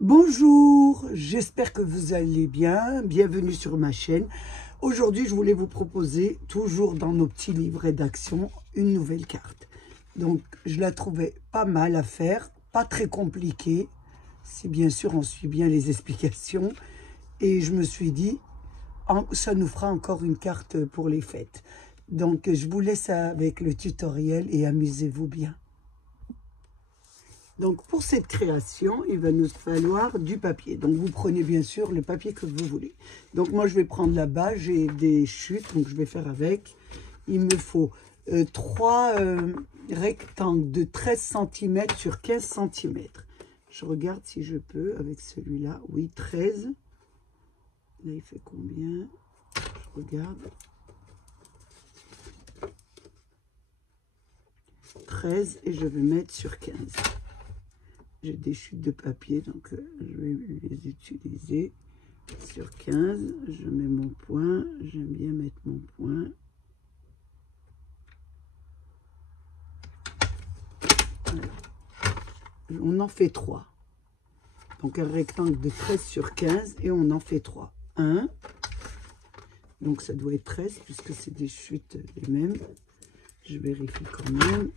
Bonjour, j'espère que vous allez bien. Bienvenue sur ma chaîne. Aujourd'hui, je voulais vous proposer, toujours dans nos petits livrets d'action, une nouvelle carte. Donc, je la trouvais pas mal à faire, pas très compliquée, si bien sûr on suit bien les explications. Et je me suis dit, ça nous fera encore une carte pour les fêtes. Donc, je vous laisse avec le tutoriel et amusez-vous bien. Donc, pour cette création, il va nous falloir du papier. Donc, vous prenez bien sûr le papier que vous voulez. Donc, moi, je vais prendre là-bas. J'ai des chutes, donc je vais faire avec. Il me faut 3 rectangles de 13 cm sur 15 cm. Je regarde si je peux avec celui-là. Oui, 13. Là, il fait combien? Je regarde. 13 et je vais mettre sur 15. J'ai des chutes de papier, donc je vais les utiliser sur 15. Je mets mon point. J'aime bien mettre mon point. Voilà. On en fait 3. Donc un rectangle de 13 sur 15 et on en fait 3. 1. Donc ça doit être 13 puisque c'est des chutes les mêmes. Je vérifie quand même.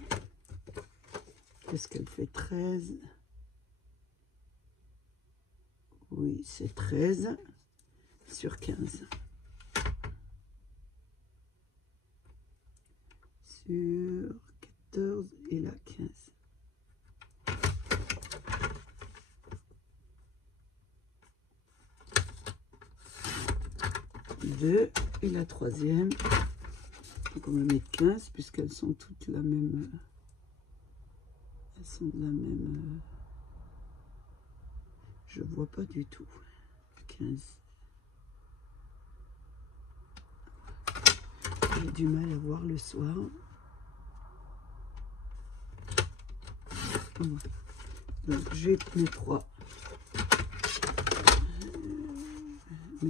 Qu'est-ce qu'elle fait? 13. Oui, c'est 13 sur 15. Sur 14 et là 15. 2 et la troisième. Donc on va mettre 15 puisqu'elles sont toutes la même. Elles sont de la même. Je vois pas du tout. 15. J'ai du mal à voir le soir. Donc j'ai mes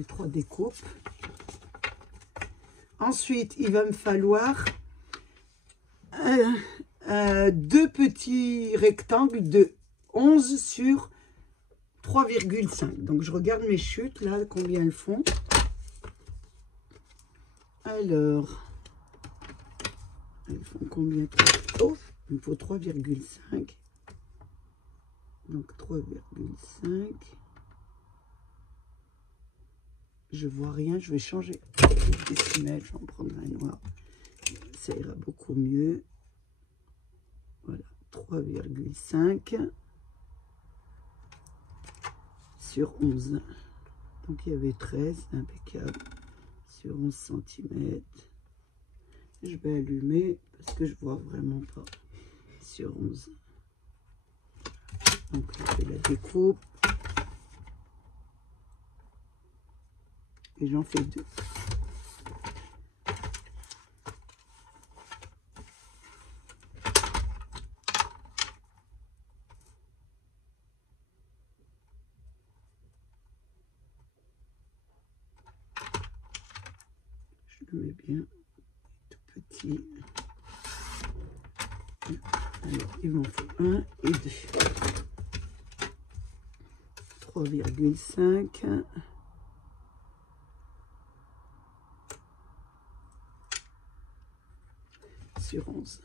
trois découpes. Ensuite, il va me falloir 2 petits rectangles de 11 sur 3,5. Donc, je regarde mes chutes, là, combien elles font. Alors, elles font combien? Oh, il me faut 3,5. Donc, 3,5. Je vois rien, je vais changer de décimètre, je vais en prendre un noir. Ça ira beaucoup mieux. Voilà, 3,5 sur 11. Donc il y avait 13, impeccable, sur 11 cm. Je vais allumer parce que je vois vraiment pas sur 11. Donc je fais la découpe. Et j'en fais 2. Je le mets bien tout petit. Alors, il m'en faut 1 et 2. 3,5. Sur 11.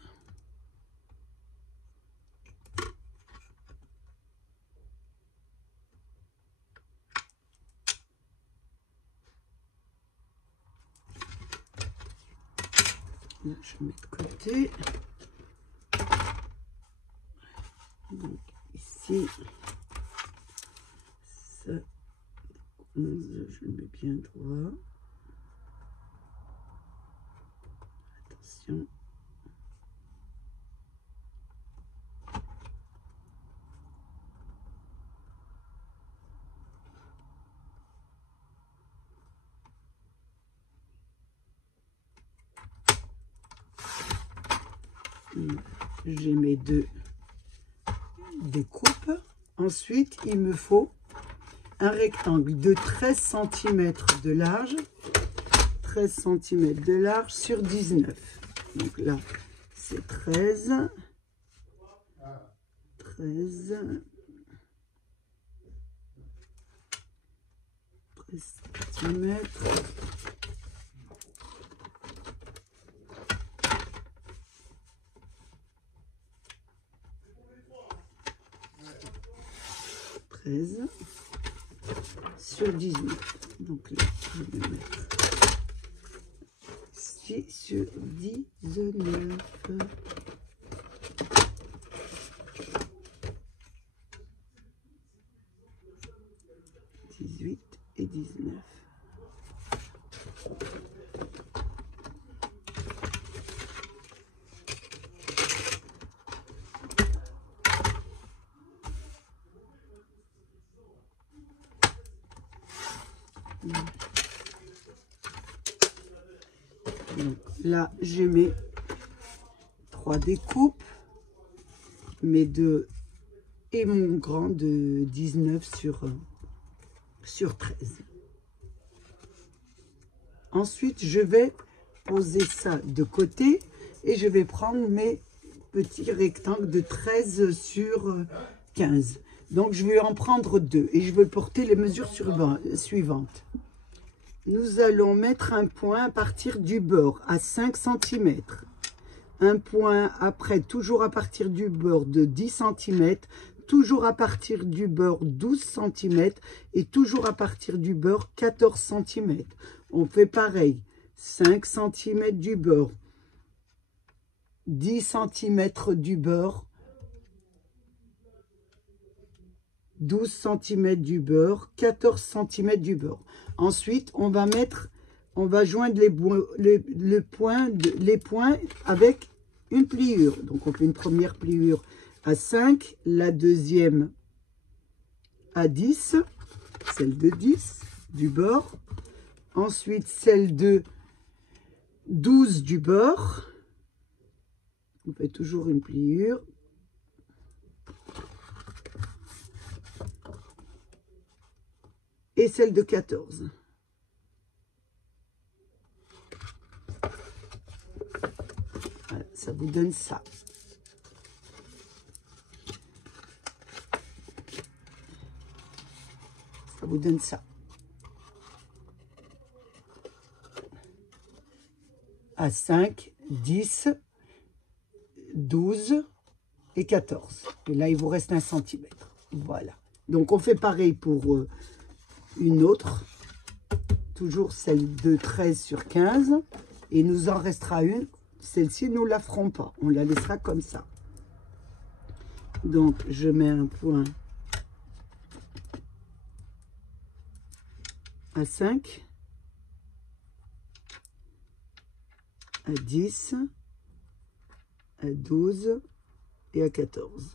Là, je mets de côté. Donc ici, ça, 11, je le mets bien droit. Attention. J'ai mes 2 découpes. Ensuite, il me faut un rectangle de 13 cm de large. 13 cm de large sur 19. Donc là, c'est 13. 13. cm. Sur 18. Donc là, je vais mettre ici sur 19. 18 et 19. Donc là, j'ai mes 3 découpes, mes 2 et mon grand de 19 sur 13. Ensuite, je vais poser ça de côté et je vais prendre mes petits rectangles de 13 sur 15. Donc, je vais en prendre 2 et je vais porter les mesures suivantes. Nous allons mettre un point à partir du bord à 5 cm. Un point après, toujours à partir du bord de 10 cm. Toujours à partir du bord 12 cm. Et toujours à partir du bord 14 cm. On fait pareil. 5 cm du bord. 10 cm du bord. 12 cm du bord, 14 cm du bord. Ensuite, on va joindre les points avec une pliure. Donc, on fait une première pliure à 5, la deuxième à 10, celle de 10 du bord. Ensuite, celle de 12 du bord. On fait toujours une pliure. Et celle de 14. Voilà, ça vous donne ça. Ça vous donne ça. À 5, 10, 12 et 14. Et là, il vous reste 1 cm. Voilà. Donc, on fait pareil pour une autre. Toujours celle de 13 sur 15. Et il nous en restera une. Celle-ci, nous ne la ferons pas. On la laissera comme ça. Donc, je mets un point à 5, à 10, à 12 et à 14.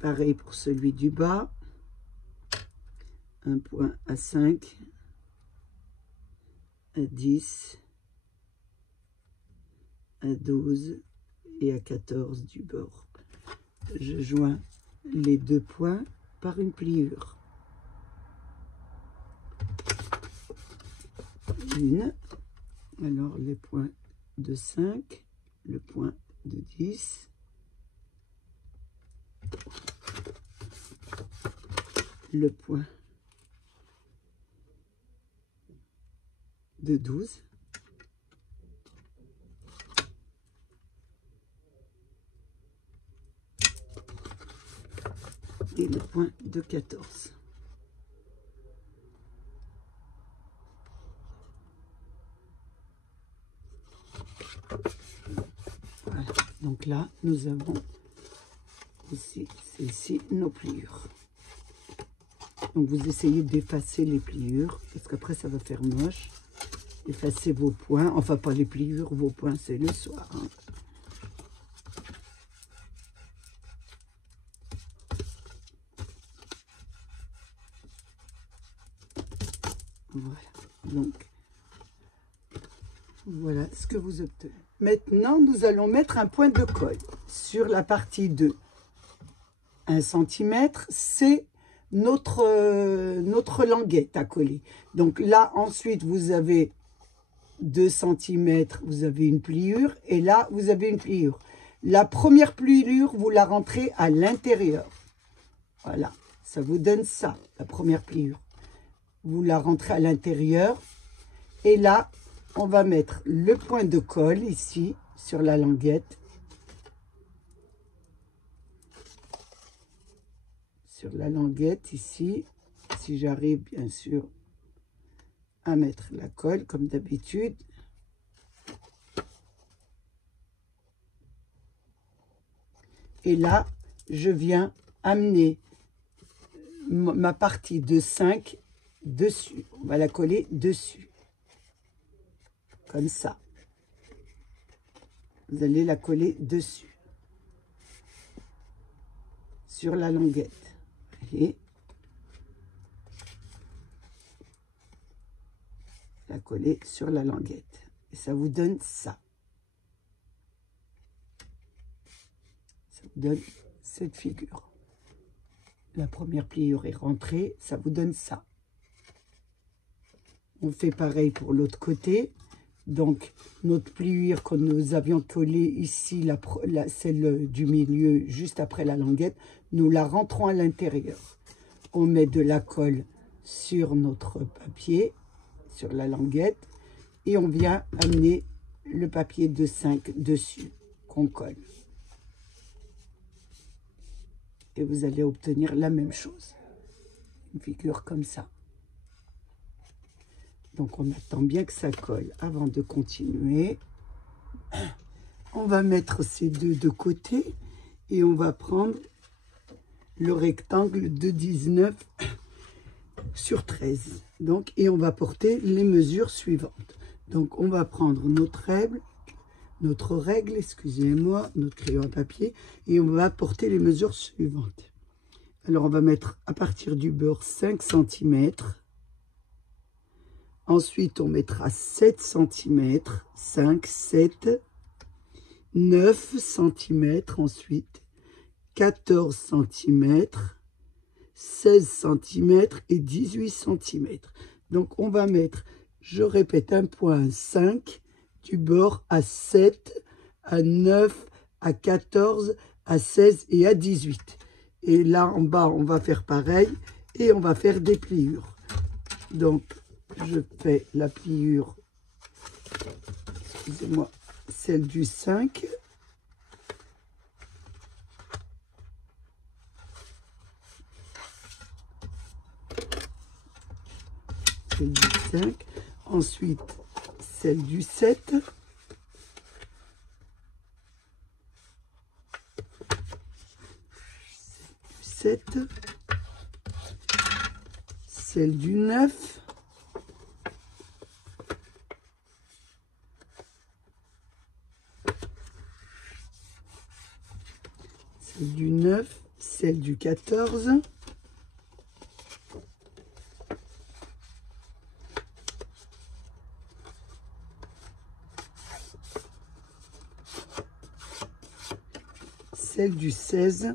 Pareil pour celui du bas. Un point à 5, à 10, à 12 et à 14 du bord. Je joins les 2 points par une pliure. Une. Alors les points de 5, le point de 10, le point de 12 et le point de 14. Voilà. Donc là, nous avons ici, celle-ci, nos pliures. Donc vous essayez d'effacer les pliures, parce qu'après ça va faire moche. Effacez vos points, enfin pas les pliures, vos points c'est le soir. Hein. Voilà, donc voilà ce que vous obtenez. Maintenant, nous allons mettre un point de colle sur la partie de 1 cm, c'est notre languette à coller. Donc là, ensuite, vous avez 2 cm, vous avez une pliure, et là, vous avez une pliure. La première pliure, vous la rentrez à l'intérieur. Voilà, ça vous donne ça, la première pliure. vous la rentrez à l'intérieur. Et là, on va mettre le point de colle ici, sur la languette. Sur la languette ici, si j'arrive bien sûr à mettre la colle comme d'habitude. Et là, je viens amener ma partie de 5 dessus. On va la coller dessus. Comme ça. Vous allez la coller dessus. Sur la languette. Voyez ? La coller sur la languette. Et ça vous donne ça. Ça vous donne cette figure. La première pliure est rentrée, ça vous donne ça. On fait pareil pour l'autre côté. Donc, notre pliure que nous avions collée ici, celle du milieu, juste après la languette, nous la rentrons à l'intérieur. On met de la colle sur notre papier, sur la languette, et on vient amener le papier de 5 dessus, qu'on colle. Et vous allez obtenir la même chose. Une figure comme ça. Donc, on attend bien que ça colle avant de continuer. On va mettre ces deux de côté et on va prendre le rectangle de 19 sur 13. Donc, et on va porter les mesures suivantes. Donc, on va prendre notre règle, excusez-moi, notre crayon à papier, et on va porter les mesures suivantes. Alors, on va mettre à partir du bord 5 cm. Ensuite, on mettra 7 cm, 5, 7, 9 cm, ensuite 14 cm, 16 cm et 18 cm. Donc, on va mettre, je répète, un point 5 du bord à 7, à 9, à 14, à 16 et à 18. Et là, en bas, on va faire pareil et on va faire des pliures. Donc, je fais la pliure, excusez-moi, celle du 5. Celle du 5. Ensuite, celle du 7. Celle du 9. Celle du 9, celle du 14. Celle du 16.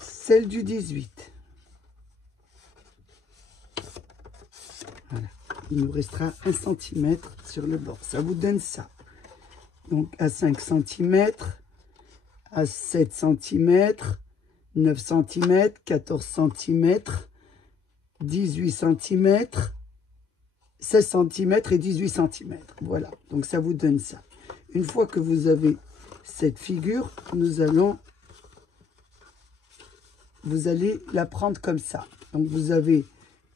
Celle du 18. Voilà. Il nous restera 1 cm sur le bord. Ça vous donne ça. Donc, à 5 cm, à 7 cm, 9 cm, 14 cm, 18 cm, 16 cm et 18 cm. Voilà. Donc, ça vous donne ça. Une fois que vous avez cette figure, vous allez la prendre comme ça. Donc, vous avez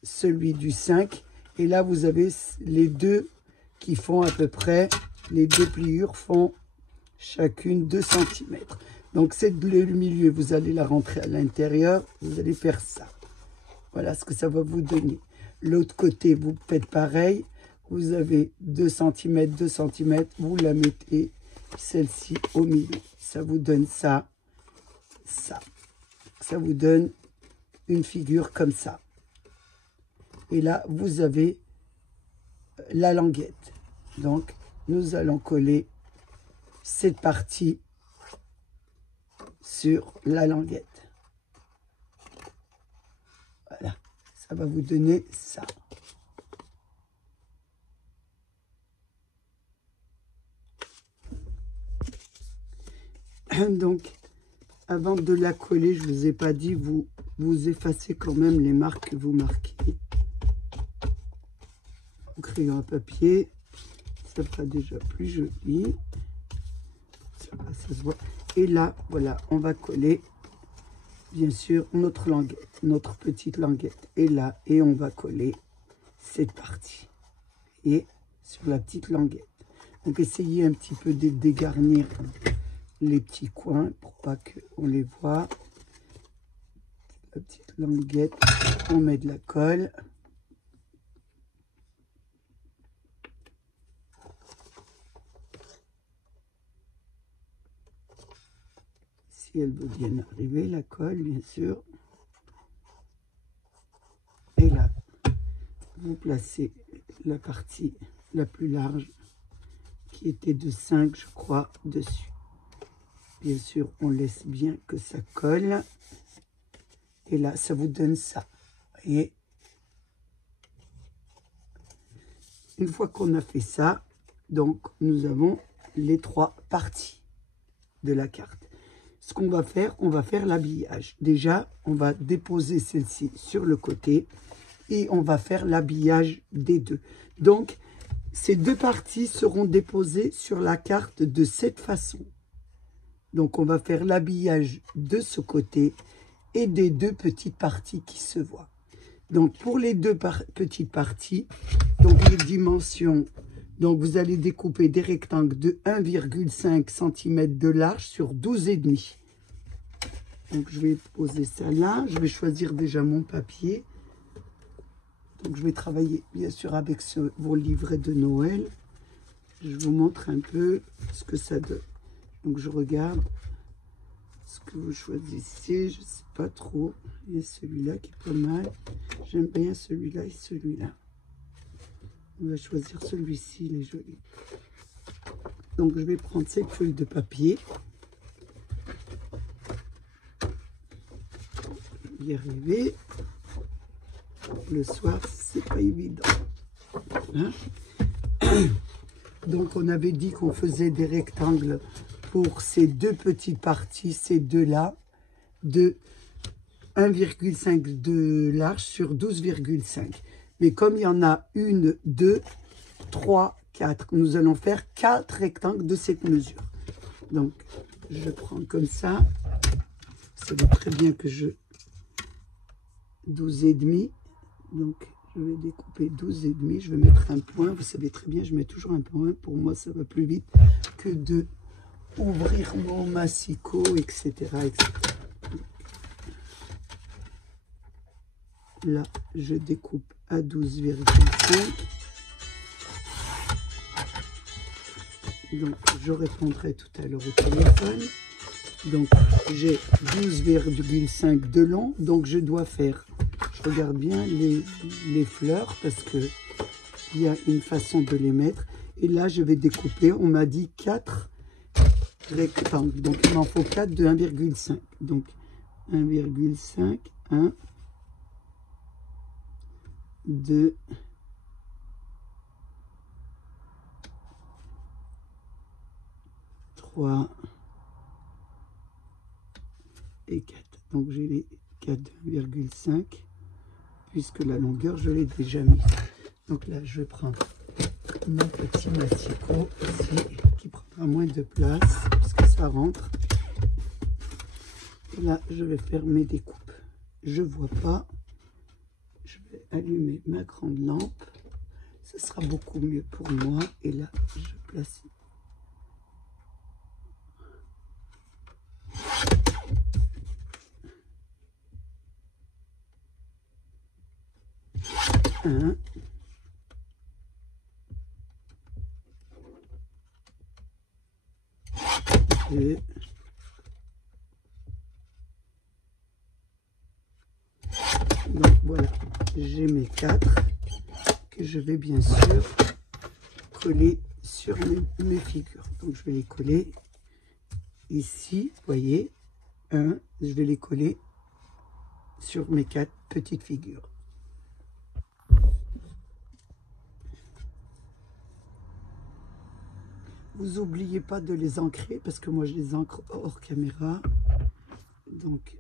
celui du 5. Et là, vous avez les deux qui font à peu près, les deux pliures font chacune 2 cm. Donc, cette bleue du milieu, vous allez la rentrer à l'intérieur. Vous allez faire ça. Voilà ce que ça va vous donner. L'autre côté, vous faites pareil. Vous avez 2 cm, 2 cm. Vous la mettez, celle-ci, au milieu. Ça vous donne ça, ça. Ça vous donne une figure comme ça. Et là, vous avez la languette. Donc, nous allons coller cette partie sur la languette. Voilà, ça va vous donner ça. Donc, avant de la coller, je vous ai pas dit, vous effacez quand même les marques que vous marquez. Au crayon à papier, ça fera déjà plus joli. Ça se voit. Et là, voilà, on va coller, bien sûr, notre languette, notre petite languette. Et là, et on va coller cette partie. Et sur la petite languette. Donc, essayez un petit peu de dégarnir les petits coins pour pas qu'on les voit. La petite languette, on met de la colle. Si elle veut bien arriver, la colle, bien sûr. Et là, vous placez la partie la plus large, qui était de 5, je crois, dessus. Bien sûr, on laisse bien que ça colle. Et là, ça vous donne ça. Et une fois qu'on a fait ça, donc nous avons les 3 parties de la carte. Ce qu'on va faire l'habillage. Déjà, on va déposer celle-ci sur le côté et on va faire l'habillage des deux. Donc, ces 2 parties seront déposées sur la carte de cette façon. Donc, on va faire l'habillage de ce côté et des 2 petites parties qui se voient. Donc, pour les 2 petites parties, donc les dimensions, donc vous allez découper des rectangles de 1,5 cm de large sur 12,5. Donc, je vais poser ça là. Je vais choisir déjà mon papier. Donc, je vais travailler, bien sûr, avec vos livrets de Noël. Je vous montre un peu ce que ça donne. Donc, je regarde ce que vous choisissez. Je ne sais pas trop. Il y a celui-là qui est pas mal. J'aime bien celui-là et celui-là. On va choisir celui-ci, il est joli. Donc, je vais prendre cette feuille de papier. Y arriver. Le soir, c'est pas évident. Hein? Donc, on avait dit qu'on faisait des rectangles pour ces 2 petites parties, ces 2-là, de 1,5 de large sur 12,5. Mais comme il y en a 1, 2, 3, 4, nous allons faire 4 rectangles de cette mesure. Donc, je prends comme ça. Vous savez très bien que je... 12,5. Donc, je vais découper 12,5. Je vais mettre un point. Vous savez très bien, je mets toujours un point. Pour moi, ça va plus vite que de ouvrir mon massicot, etc. etc. Là, je découpe à 12,5. Donc, je répondrai tout à l'heure au téléphone. Donc, j'ai 12,5 de long. Donc, je dois faire, je regarde bien les fleurs parce que il y a une façon de les mettre. Et là, je vais découper, on m'a dit 4 rectangles. Donc, il m'en faut 4 de 1,5. Donc, 1,5, 1, 2, 3 et 4. Donc, j'ai les 4 de 1,5 puisque la longueur, je l'ai déjà mise. Donc là, je vais prendre mon petit massicot ici qui prendra moins de place parce que ça rentre. Et là, je vais faire mes découpes. Je vois pas. Je vais allumer ma grande lampe. Ce sera beaucoup mieux pour moi. Et là, je place. Un. Deux. Donc voilà, j'ai mes 4 que je vais bien sûr coller sur mes figures. Donc je vais les coller ici, vous voyez, je vais les coller sur mes 4 petites figures. Vous n'oubliez pas de les ancrer parce que moi je les ancre hors caméra. Donc,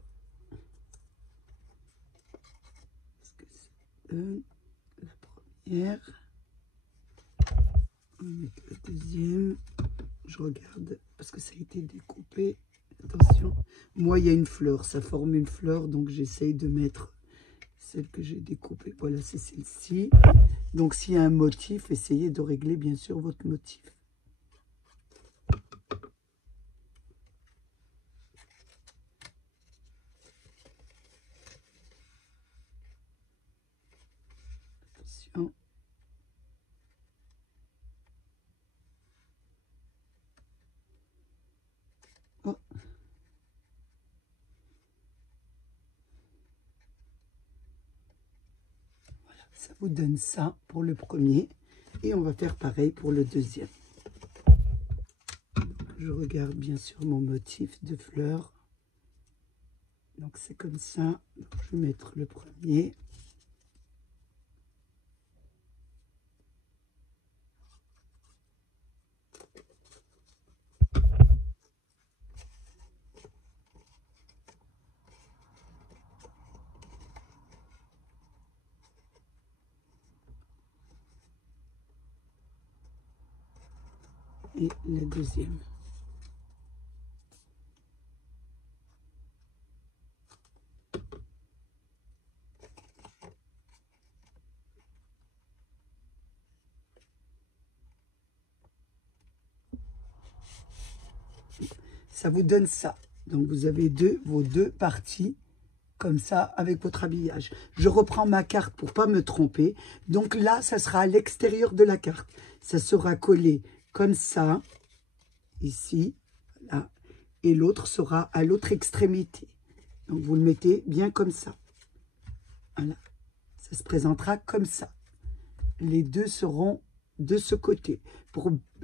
est-ce que c'est la première? On va mettre la deuxième. Je regarde parce que ça a été découpé. Attention, moi il y a une fleur, ça forme une fleur, donc j'essaye de mettre celle que j'ai découpée. Voilà, c'est celle-ci. Donc s'il y a un motif, essayez de régler bien sûr votre motif. Attention. Oh. Voilà, ça vous donne ça pour le premier. Et on va faire pareil pour le deuxième. Donc, je regarde bien sûr mon motif de fleurs. Donc c'est comme ça. Donc, je vais mettre le premier. Et la deuxième. Ça vous donne ça. Donc vous avez vos deux parties comme ça avec votre habillage. Je reprends ma carte pour pas me tromper. Donc là, ça sera à l'extérieur de la carte. Ça sera collé comme ça, ici, là, et l'autre sera à l'autre extrémité. Donc vous le mettez bien comme ça. Voilà, ça se présentera comme ça. Les deux seront de ce côté.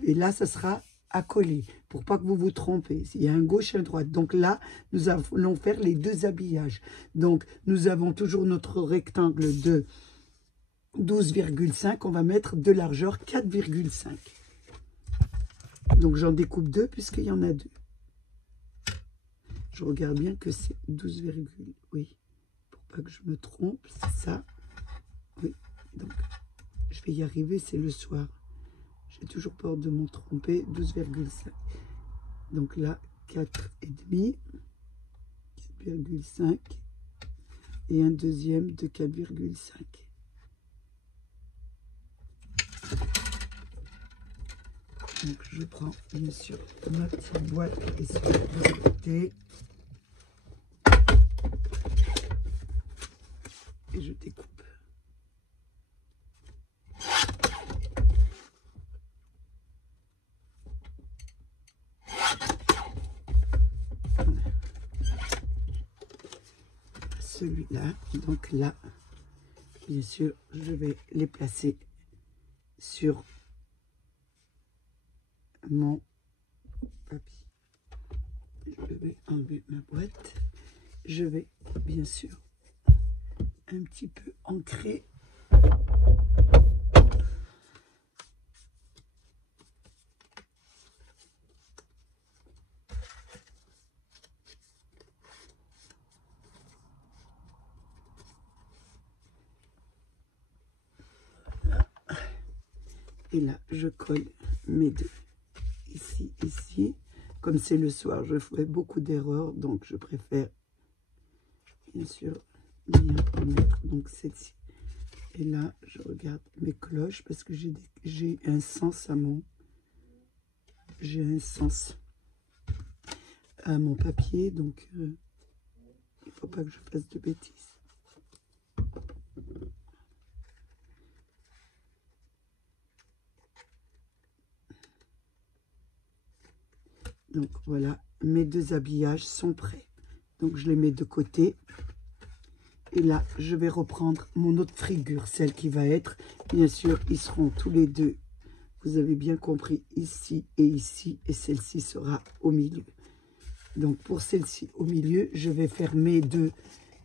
Et là, ça sera à coller, pour pas que vous vous trompez. Il y a un gauche et un droite. Donc là, nous allons faire les deux habillages. Donc, nous avons toujours notre rectangle de 12,5. On va mettre de largeur 4,5. Donc, j'en découpe deux puisqu'il y en a deux. Je regarde bien que c'est 12, oui, pour pas que je me trompe, c'est ça. Oui, donc, je vais y arriver, c'est le soir. J'ai toujours peur de m'en tromper. 12,5. Donc là, 4,5. 4,5. Et un deuxième de 4,5. Donc je prends bien sûr ma petite boîte et sur le côté. Et je découpe. Celui-là, donc là, bien sûr, je vais les placer sur mon papier. Je vais enlever ma boîte. Je vais bien sûr un petit peu ancrer. Et là, je colle mes deux. Ici, ici. Comme c'est le soir, je fais beaucoup d'erreurs, donc je préfère, bien sûr, bien mettre donc celle-ci. Et là, je regarde mes cloches parce que j'ai un sens à mon... J'ai un sens à mon papier, donc il ne faut pas que je fasse de bêtises. Donc voilà, mes deux habillages sont prêts. Donc je les mets de côté. Et là, je vais reprendre mon autre figure, celle qui va être, bien sûr, ils seront tous les deux, vous avez bien compris, ici, et celle-ci sera au milieu. Donc pour celle-ci au milieu, je vais faire mes deux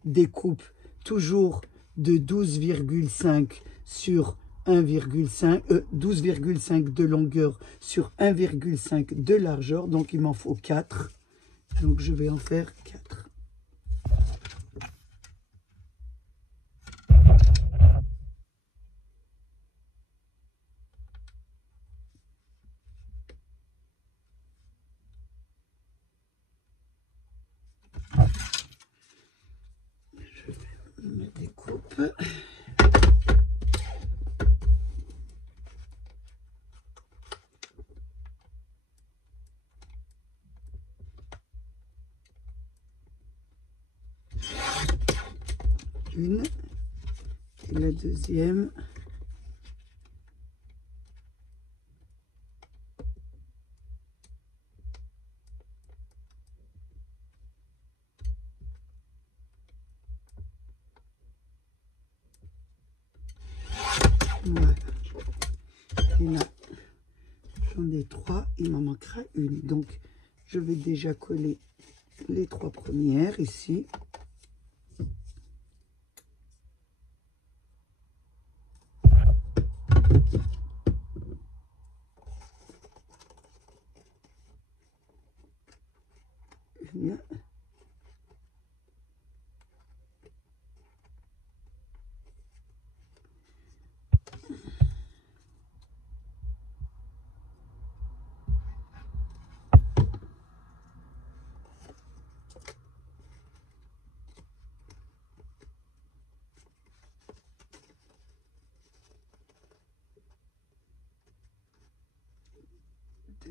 découpes, toujours de 12,5 sur 1,5, 12,5 de longueur sur 1,5 de largeur, donc il m'en faut 4. Donc je vais en faire 4. Hop. Une. Et la deuxième. Voilà. Et là, j'en ai 3, il m'en manquera une. Donc, je vais déjà coller les 3 premières ici. Une.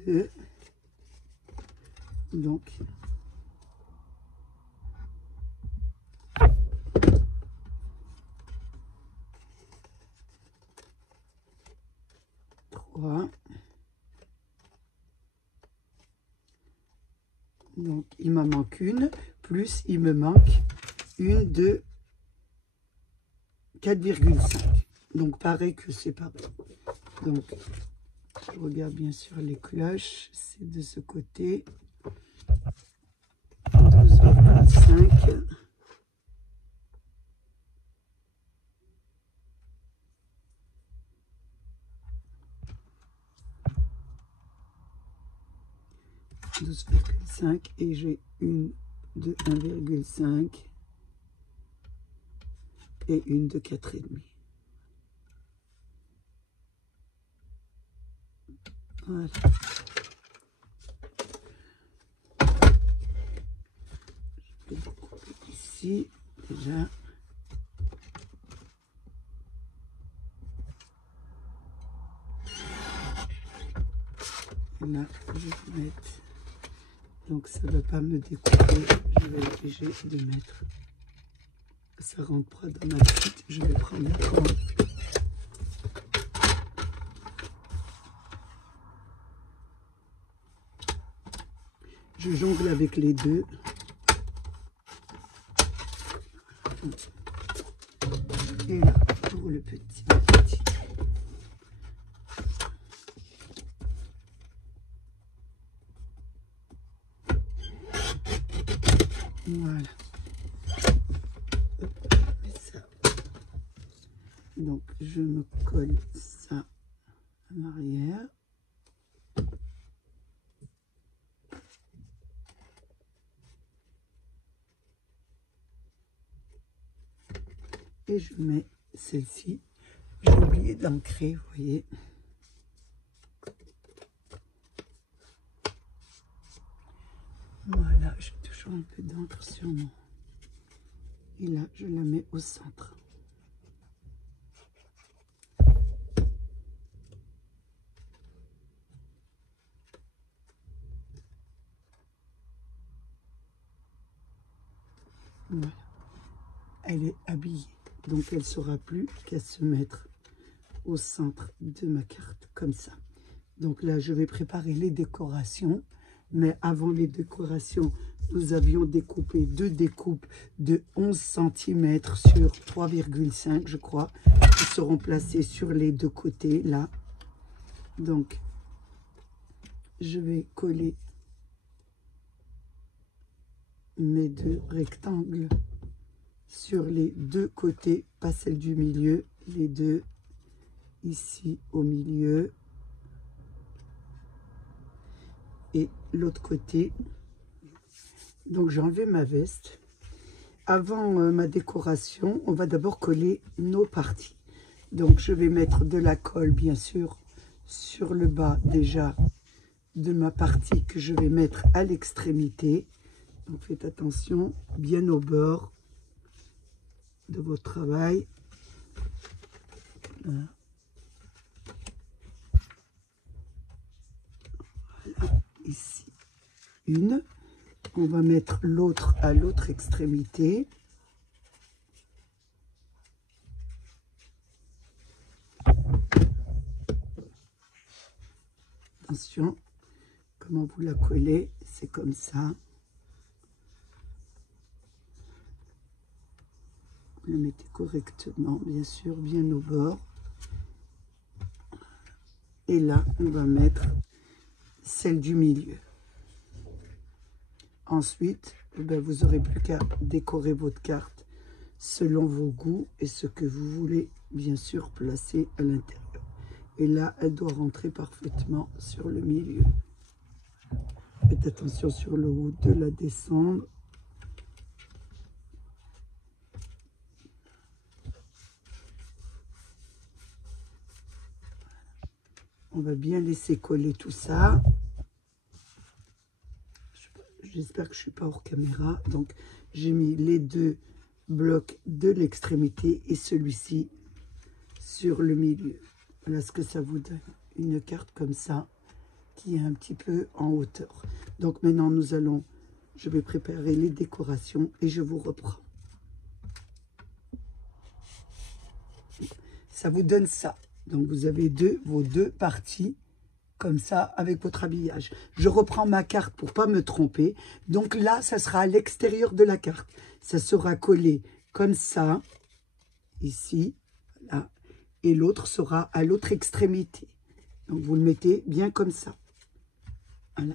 Deux. Donc, trois. Donc, il m'en manque une, plus il me manque une de 4,5. Donc, pareil que c'est pareil. Donc, je regarde bien sûr les cloches, c'est de ce côté. 12,5. Et j'ai une de 1,5 et une de 4,5. Voilà. Je vais découper ici déjà. Et là, je vais mettre. Donc ça ne va pas me découper. Je vais être obligée de mettre. Ça rentre pas dans ma petite. Je vais prendre la corde. Je jongle avec les deux. Et là, pour le petit. Voilà. Ça. Donc, je me colle ça en arrière. Et je mets celle-ci. J'ai oublié d'ancrer, vous voyez. Voilà, j'ai toujours un peu d'encre sur moi. Et là, je la mets au centre. Voilà. Elle est habillée. Donc, elle ne saura plus qu'à se mettre au centre de ma carte, comme ça. Donc là, je vais préparer les décorations. Mais avant les décorations, nous avions découpé deux découpes de 11 cm sur 3,5, je crois, qui seront placées sur les deux côtés, là. Donc, je vais coller mes deux rectangles sur les deux côtés, pas celle du milieu, les deux ici au milieu. Et l'autre côté. Donc j'ai enlevé ma veste. Avant ma décoration, on va d'abord coller nos parties. Donc je vais mettre de la colle bien sûr sur le bas déjà de ma partie que je vais mettre à l'extrémité. Donc faites attention, bien au bord. de votre travail. Voilà. Voilà, ici une. On va mettre l'autre à l'autre extrémité. Attention, comment vous la collez, c'est comme ça. Vous le mettez correctement, bien sûr, bien au bord. Et là, on va mettre celle du milieu. Ensuite, ben, vous n'aurez plus qu'à décorer votre carte selon vos goûts et ce que vous voulez, bien sûr, placer à l'intérieur. Et là, elle doit rentrer parfaitement sur le milieu. Faites attention sur le haut de la descendre. On va bien laisser coller tout ça. J'espère que je ne suis pas hors caméra. Donc, j'ai mis les deux blocs de l'extrémité et celui-ci sur le milieu. Voilà ce que ça vous donne. Une carte comme ça qui est un petit peu en hauteur. Donc, maintenant, je vais préparer les décorations et je vous reprends. Ça vous donne ça. Donc, vous avez vos deux parties comme ça avec votre habillage. Je reprends ma carte pour pas me tromper. Donc là, ça sera à l'extérieur de la carte. Ça sera collé comme ça, ici, là. Et l'autre sera à l'autre extrémité. Donc, vous le mettez bien comme ça. Voilà.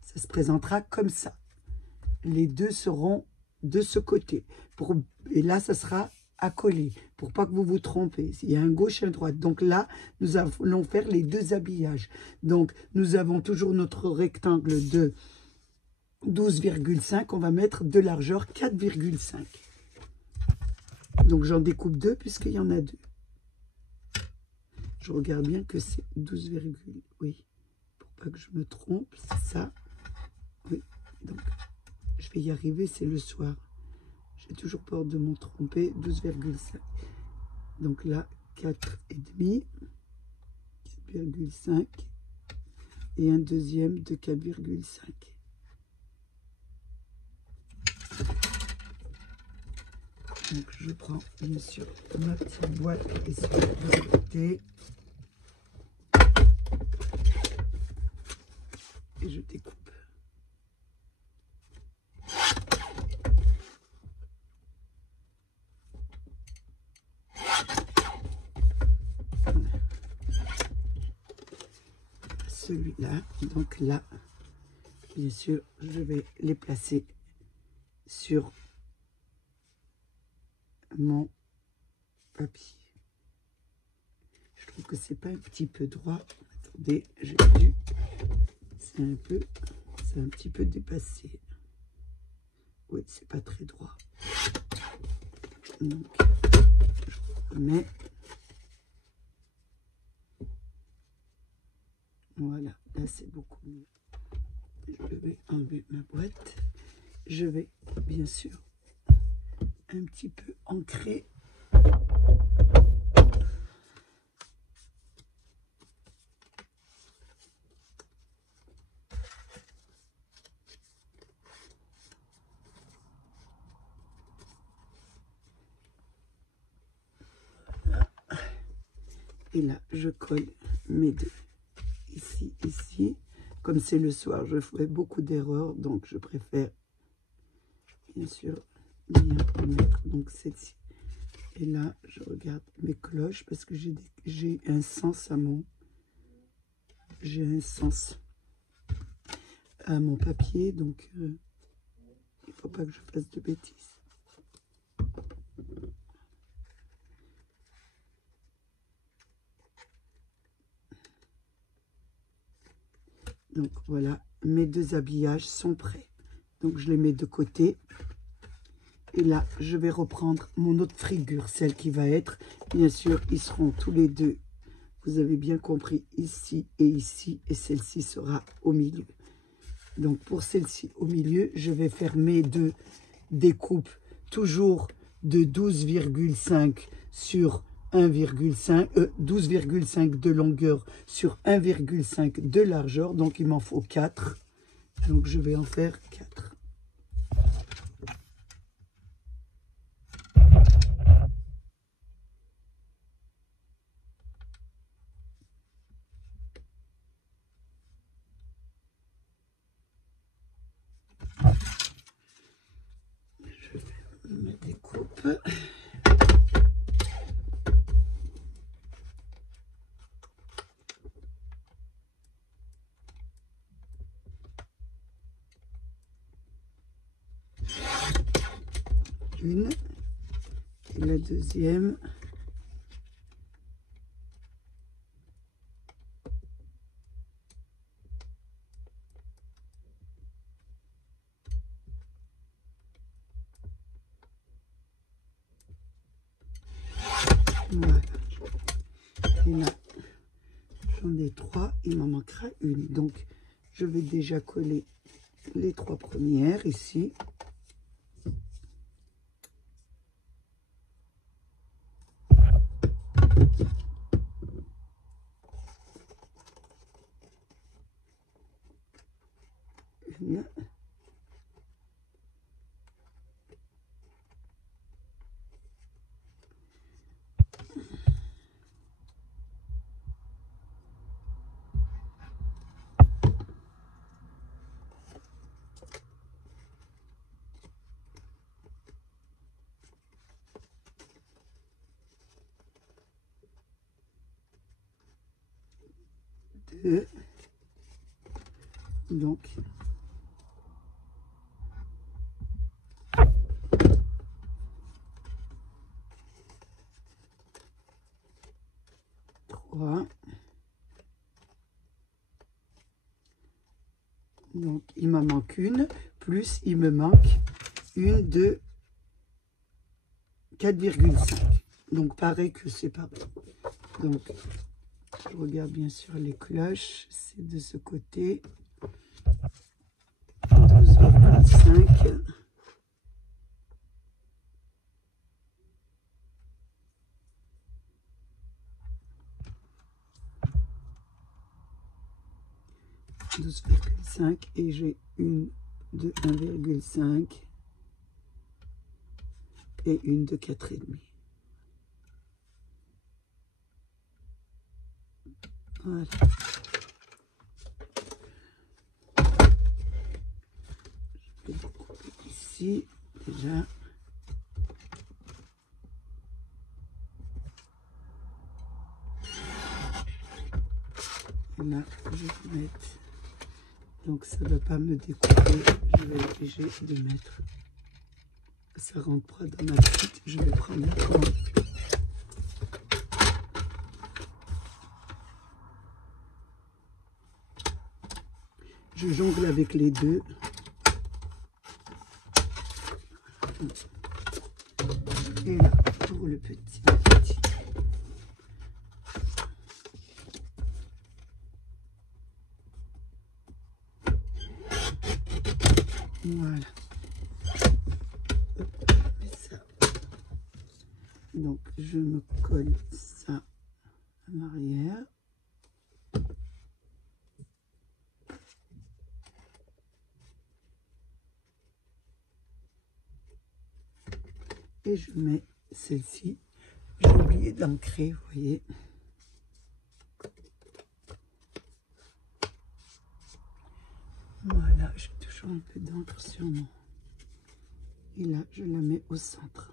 Ça se présentera comme ça. Les deux seront de ce côté. Et là, ça sera à coller pour pas que vous vous trompez. Il y a un gauche et un droite. Donc là, nous allons faire les deux habillages. Donc, nous avons toujours notre rectangle de 12,5. On va mettre de largeur 4,5. Donc, j'en découpe deux puisqu'il y en a deux. Je regarde bien que c'est 12, oui, pour pas que je me trompe, c'est ça. Oui, donc, je vais y arriver, c'est le soir. J'ai toujours peur de m'en tromper, 12,5. Donc là, 4,5, 4,5 et un deuxième de 4,5. Donc je prends bien sûr ma petite boîte et sur le côté. Et je découpe. Celui-là, donc là, bien sûr, je vais les placer sur mon papier. Je trouve que c'est pas un petit peu droit. Attendez, j'ai dû, c'est un petit peu dépassé. Oui, c'est pas très droit. Donc, je remets. Voilà, là c'est beaucoup mieux. Je vais enlever ma boîte. Je vais bien sûr un petit peu ancrer. Voilà. Et là, je colle mes deux. Ici, ici. Comme c'est le soir, je ferai beaucoup d'erreurs, donc je préfère bien sûr bien mettre donc celle-ci. Et là, je regarde mes cloches parce que j'ai un sens à mon papier, donc il ne faut pas que je fasse de bêtises. Donc voilà, mes deux habillages sont prêts. Donc je les mets de côté. Et là, je vais reprendre mon autre figure, celle qui va être, bien sûr, ils seront tous les deux, vous avez bien compris, ici, et celle-ci sera au milieu. Donc pour celle-ci au milieu, je vais faire mes deux découpes toujours de 12,5 sur 1,5, 12,5 de longueur sur 1,5 de largeur. Donc, il m'en faut 4. Donc, je vais en faire 4. Je me découpe. Une et la deuxième. Voilà. Et là, j'en ai 3, il m'en manquera une. Donc, je vais déjà coller les 3 premières ici. Une. Deux. Donc, trois. Donc, il m'en manque une, plus il me manque une de 4,5. Donc, pareil que c'est pareil. Donc, je regarde bien sûr les cloches, c'est de ce côté. 12,5. Et j'ai une de 1,5 et une de 4,5. Voilà. Je vais découper ici déjà. Et là, je vais mettre. Donc ça ne va pas me découper. Je vais être obligée de mettre. Ça rentre pas dans ma petite. Je vais prendre un point. Je jongle avec les deux. Et là, pour le petit. Voilà. Ça. Donc, je me colle ça en arrière. Et je mets celle-ci. J'ai oublié d'ancrer, vous voyez. Voilà, j'ai toujours un peu d'encre sur moi. Et là, je la mets au centre.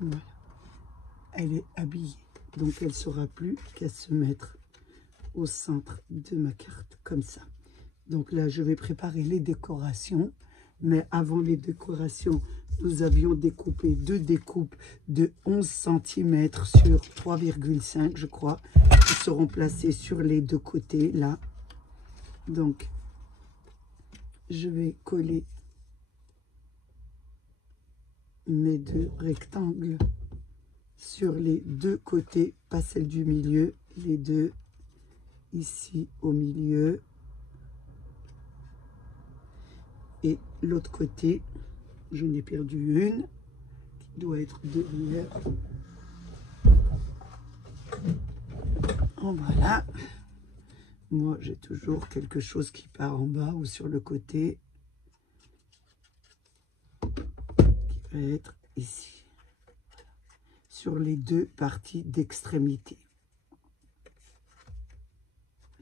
Voilà. Elle est habillée. Donc, elle ne saura plus qu'à se mettre au centre de ma carte, comme ça. Donc là, je vais préparer les décorations. Mais avant les décorations, nous avions découpé deux découpes de 11 cm sur 3,5, je crois, qui seront placées sur les deux côtés, là. Donc, je vais coller mes deux rectangles sur les deux côtés, pas celle du milieu, les deux ici au milieu. Et l'autre côté, je n'ai perdu une, qui doit être derrière. Oh, voilà. Moi, j'ai toujours quelque chose qui part en bas ou sur le côté, qui va être ici, sur les deux parties d'extrémité.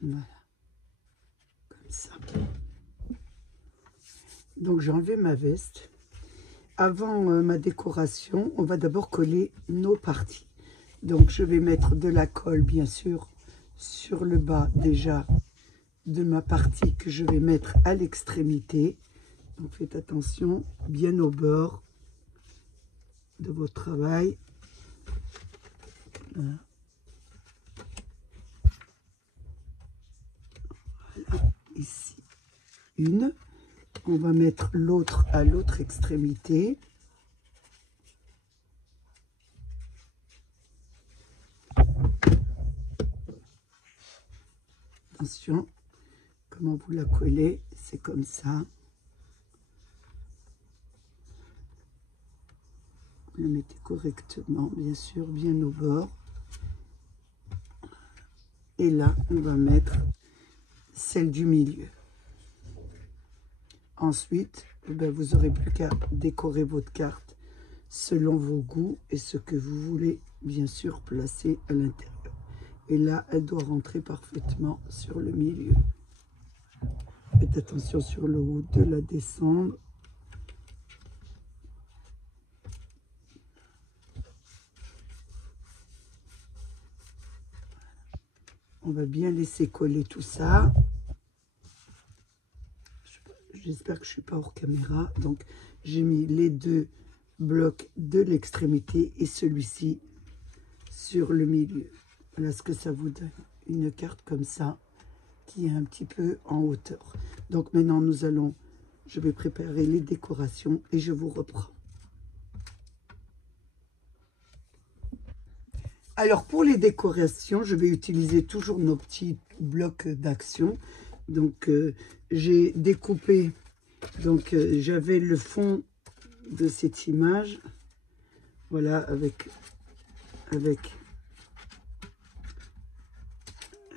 Voilà, comme ça. Donc, j'ai enlevé ma veste. Avant ma décoration, on va d'abord coller nos parties. Donc, je vais mettre de la colle, bien sûr, sur le bas déjà de ma partie que je vais mettre à l'extrémité. Donc, faites attention, bien au bord de votre travail. Voilà. Voilà, ici, une. On va mettre l'autre à l'autre extrémité. Attention, comment vous la collez, c'est comme ça. Vous le mettez correctement, bien sûr, bien au bord. Et là, on va mettre celle du milieu. Ensuite, ben, vous n'aurez plus qu'à décorer votre carte selon vos goûts et ce que vous voulez, bien sûr, placer à l'intérieur. Et là, elle doit rentrer parfaitement sur le milieu. Faites attention sur le haut de la descendre. On va bien laisser coller tout ça. J'espère que je ne suis pas hors caméra. Donc, j'ai mis les deux blocs de l'extrémité et celui-ci sur le milieu. Voilà ce que ça vous donne. Une carte comme ça qui est un petit peu en hauteur. Donc, maintenant, je vais préparer les décorations et je vous reprends. Alors, pour les décorations, je vais utiliser toujours nos petits blocs d'action. Donc, j'ai découpé, donc j'avais le fond de cette image, voilà, avec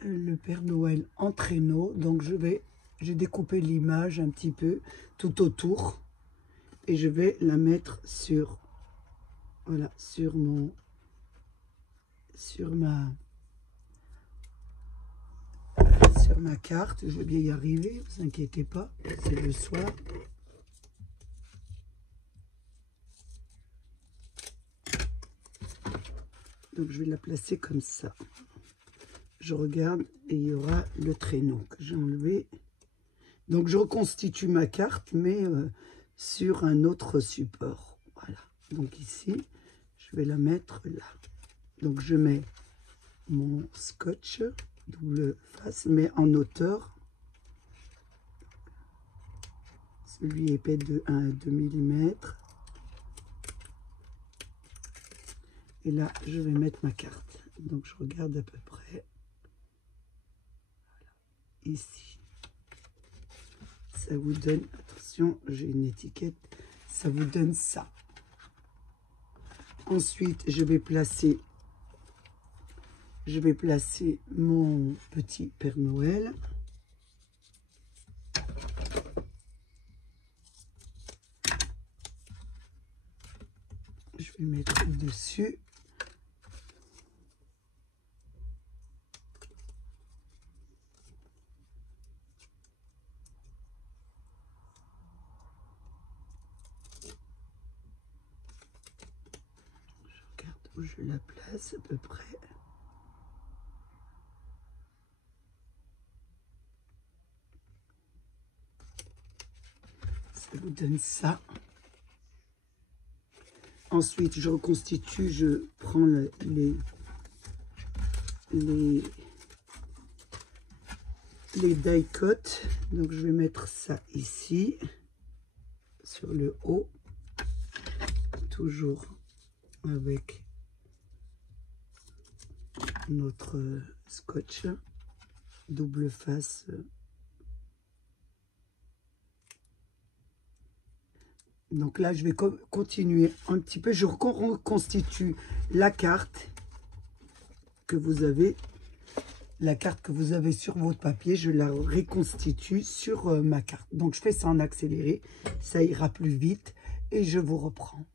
le Père Noël en traîneau. Donc, j'ai découpé l'image un petit peu tout autour et je vais la mettre sur, voilà, sur ma carte. Je vais bien y arriver, vous inquiétez pas, c'est le soir. Donc je vais la placer comme ça. Je regarde et il y aura le traîneau que j'ai enlevé. Donc je reconstitue ma carte, mais sur un autre support. Voilà. Donc ici, je vais la mettre là. Donc je mets mon scotch double face, mais en hauteur. Celui épais de 1 à 2 mm. Et là, je vais mettre ma carte. Donc je regarde à peu près. Voilà. Ici. Ça vous donne, attention, j'ai une étiquette, ça vous donne ça. Ensuite, je vais placer mon petit Père Noël. Je vais le mettre au-dessus. Je regarde où je la place à peu près. Ça vous donne ça. Ensuite, je reconstitue, je prends les die cut. Donc, je vais mettre ça ici, sur le haut, toujours avec notre scotch double face. Donc là, je vais continuer un petit peu. Je reconstitue la carte que vous avez. La carte que vous avez sur votre papier, je la reconstitue sur ma carte. Donc, je fais ça en accéléré. Ça ira plus vite. Et je vous reprends.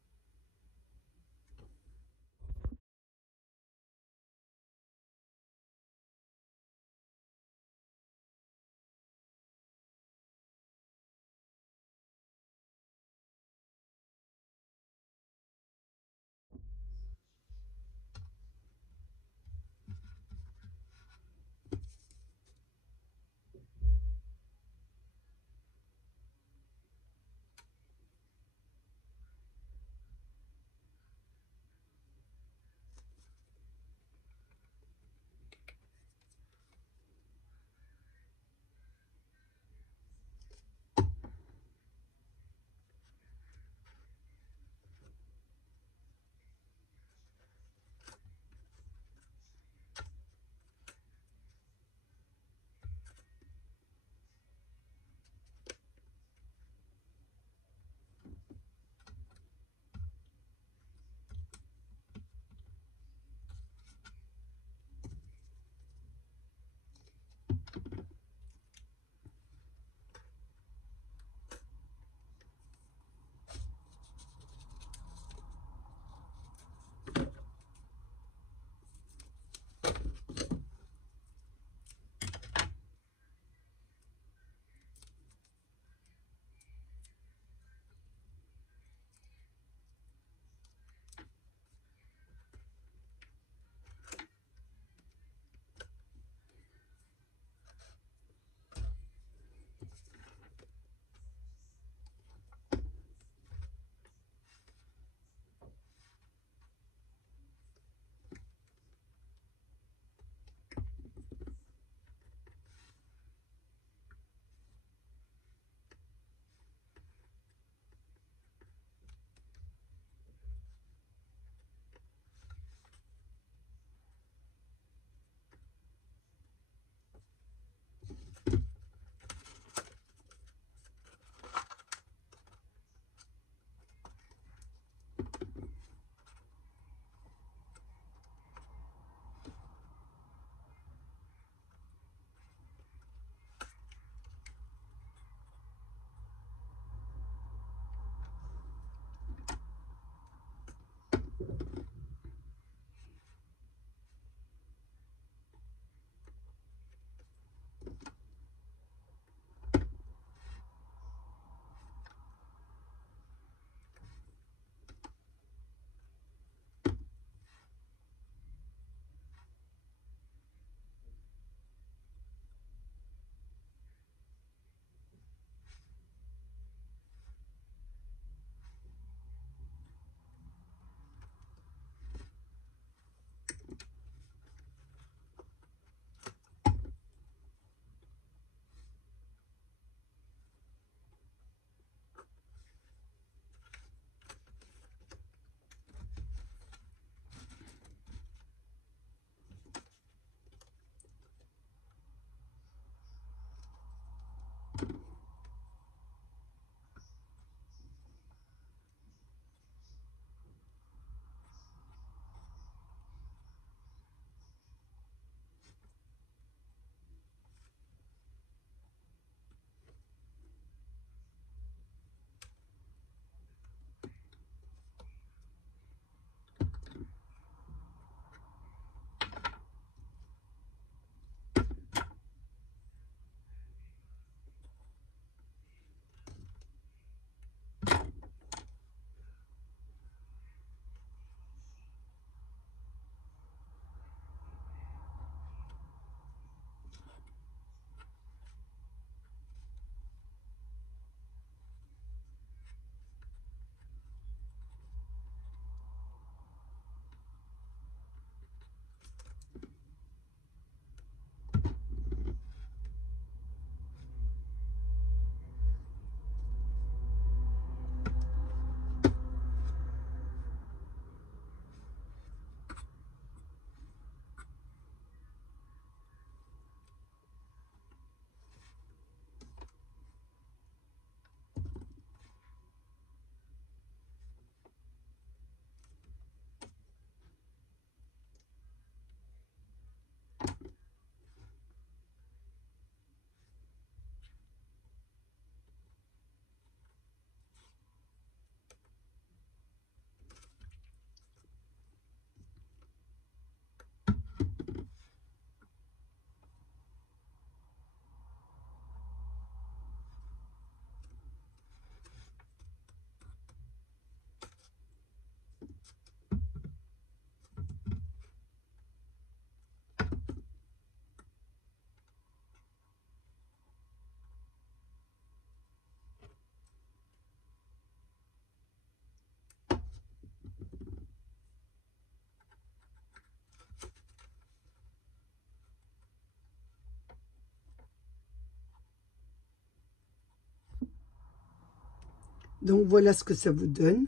Donc voilà ce que ça vous donne.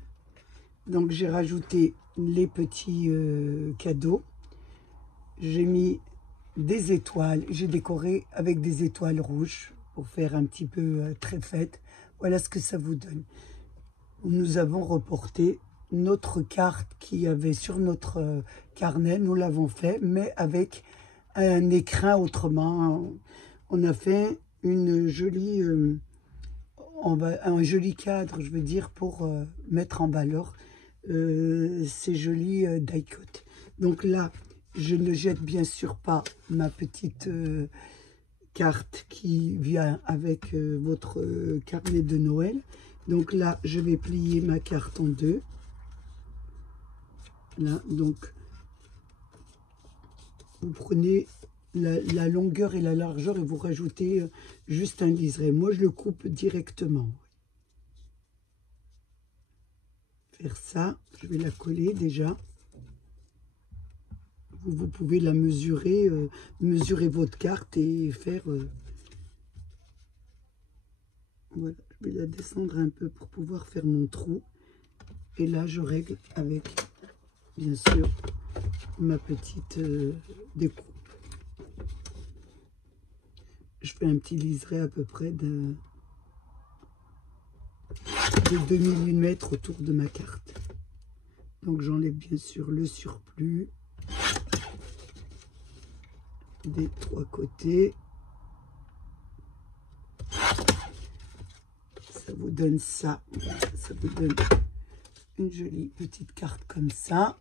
Donc j'ai rajouté les petits cadeaux. J'ai mis des étoiles. J'ai décoré avec des étoiles rouges pour faire un petit peu très fête. Voilà ce que ça vous donne. Nous avons reporté notre carte qui avait sur notre carnet. Nous l'avons fait, mais avec un écrin autrement. On a fait une jolie, un joli cadre, je veux dire, pour mettre en valeur ces jolis die-cut. Donc là, je ne jette bien sûr pas ma petite carte qui vient avec votre carnet de Noël. Donc là, je vais plier ma carte en deux. Là, donc, vous prenez la longueur et la largeur et vous rajoutez juste un liseré. Moi, je le coupe directement. Faire ça, je vais la coller déjà. Vous pouvez la mesurer, mesurer votre carte et faire... voilà, je vais la descendre un peu pour pouvoir faire mon trou. Et là, je règle avec, bien sûr, ma petite découpe. Je fais un petit liseré à peu près de 2 mm autour de ma carte. Donc j'enlève bien sûr le surplus des trois côtés. Ça vous donne ça. Ça vous donne une jolie petite carte comme ça.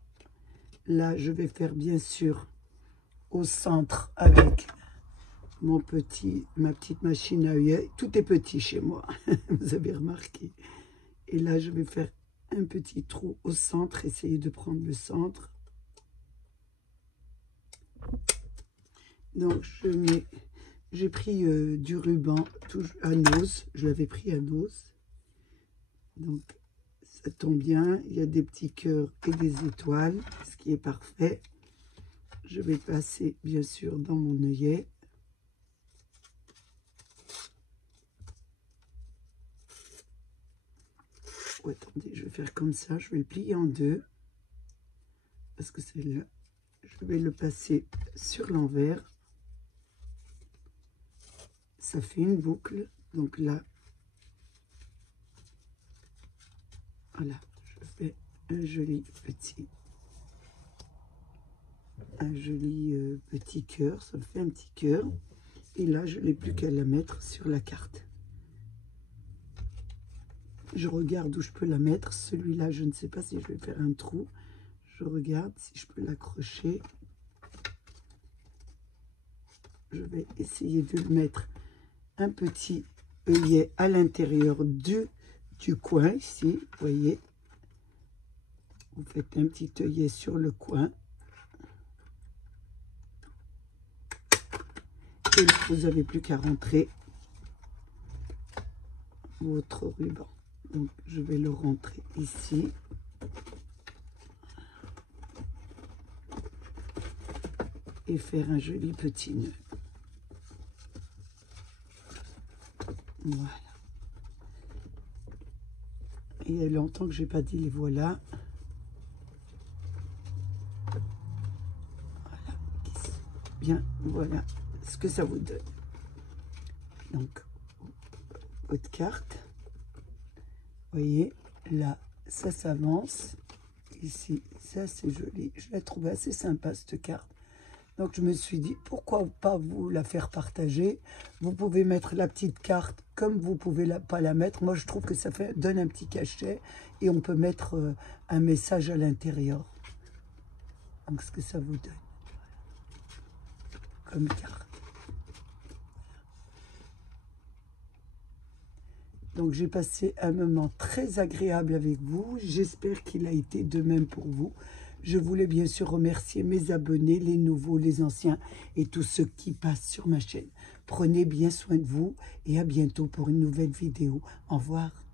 Là, je vais faire bien sûr au centre avec ma petite machine à œillet. Tout est petit chez moi, vous avez remarqué. Et là, je vais faire un petit trou au centre, essayer de prendre le centre. Donc, j'ai pris du ruban à noz, je l'avais pris à noz. Donc, ça tombe bien, il y a des petits cœurs et des étoiles, ce qui est parfait. Je vais passer, bien sûr, dans mon œillet. Oh, attendez, je vais faire comme ça, je vais le plier en deux. Parce que c'est là, je vais le passer sur l'envers. Ça fait une boucle, donc là, voilà, je fais un joli petit cœur, ça me fait un petit cœur. Et là, je n'ai plus qu'à la mettre sur la carte. Je regarde où je peux la mettre. Celui-là, je ne sais pas si je vais faire un trou. Je regarde si je peux l'accrocher. Je vais essayer de le mettre un petit œillet à l'intérieur du coin ici. Vous voyez, vous faites un petit œillet sur le coin. Et vous n'avez plus qu'à rentrer votre ruban. Donc, je vais le rentrer ici. Et faire un joli petit nœud. Voilà. Et il y a longtemps que je n'ai pas dit les voilà. Voilà. Bien, voilà ce que ça vous donne. Donc, votre carte. Vous voyez, là, ça s'avance. Ici, ça c'est joli. Je la trouve assez sympa cette carte. Donc je me suis dit, pourquoi pas vous la faire partager. Vous pouvez mettre la petite carte comme vous pouvez pas la mettre. Moi je trouve que ça donne un petit cachet et on peut mettre un message à l'intérieur. Donc ce que ça vous donne comme carte. Donc j'ai passé un moment très agréable avec vous. J'espère qu'il a été de même pour vous. Je voulais bien sûr remercier mes abonnés, les nouveaux, les anciens et tous ceux qui passent sur ma chaîne. Prenez bien soin de vous et à bientôt pour une nouvelle vidéo. Au revoir.